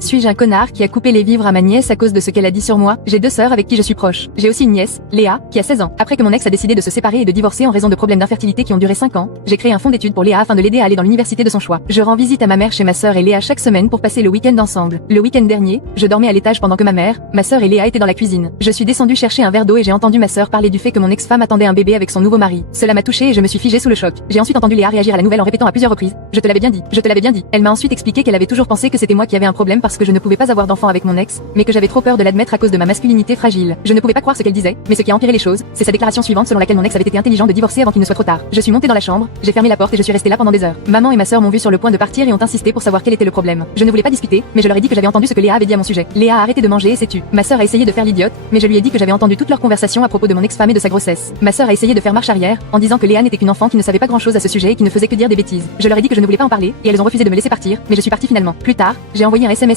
Suis-je un connard qui a coupé les vivres à ma nièce à cause de ce qu'elle a dit sur moi? J'ai 2 sœurs avec qui je suis proche. J'ai aussi une nièce, Léa, qui a 16 ans. Après que mon ex a décidé de se séparer et de divorcer en raison de problèmes d'infertilité qui ont duré 5 ans, j'ai créé un fonds d'études pour Léa afin de l'aider à aller dans l'université de son choix. Je rends visite à ma mère chez ma sœur et Léa chaque semaine pour passer le week-end ensemble. Le week-end dernier, je dormais à l'étage pendant que ma sœur et Léa étaient dans la cuisine. Je suis descendue chercher un verre d'eau et j'ai entendu ma sœur parler du fait que mon ex-femme attendait un bébé avec son nouveau mari. Cela m'a touchée et je me suis figée sous le choc. J'ai ensuite entendu Léa réagir à la nouvelle en répétant à plusieurs reprises: je te l'avais bien dit, je te l'avais bien dit. Elle m'a ensuite expliqué qu'elle avait toujours pensé que c'était moi qui avais un problème parce que je ne pouvais pas avoir d'enfant avec mon ex, mais que j'avais trop peur de l'admettre à cause de ma masculinité fragile. Je ne pouvais pas croire ce qu'elle disait, mais ce qui a empiré les choses, c'est sa déclaration suivante selon laquelle mon ex avait été intelligent de divorcer avant qu'il ne soit trop tard. Je suis montée dans la chambre, j'ai fermé la porte et je suis restée là pendant des heures. Maman et ma sœur m'ont vu sur le point de partir et ont insisté pour savoir quel était le problème. Je ne voulais pas discuter, mais je leur ai dit que j'avais entendu ce que Léa avait dit à mon sujet. Léa a arrêté de manger et s'est tue. Ma sœur a essayé de faire l'idiote, mais je lui ai dit que j'avais entendu toute leur conversation à propos de mon ex-femme et de sa grossesse. Ma sœur a essayé de faire marche arrière, en disant que Léa n'était qu'une enfant qui ne savait pas grand-chose à ce sujet et qui ne faisait que dire des bêtises. Je leur ai dit que je ne voulais pas en parler, et elles ont refusé de me laisser partir, mais je suis partie finalement. Plus tard, j'ai envoyé un SMS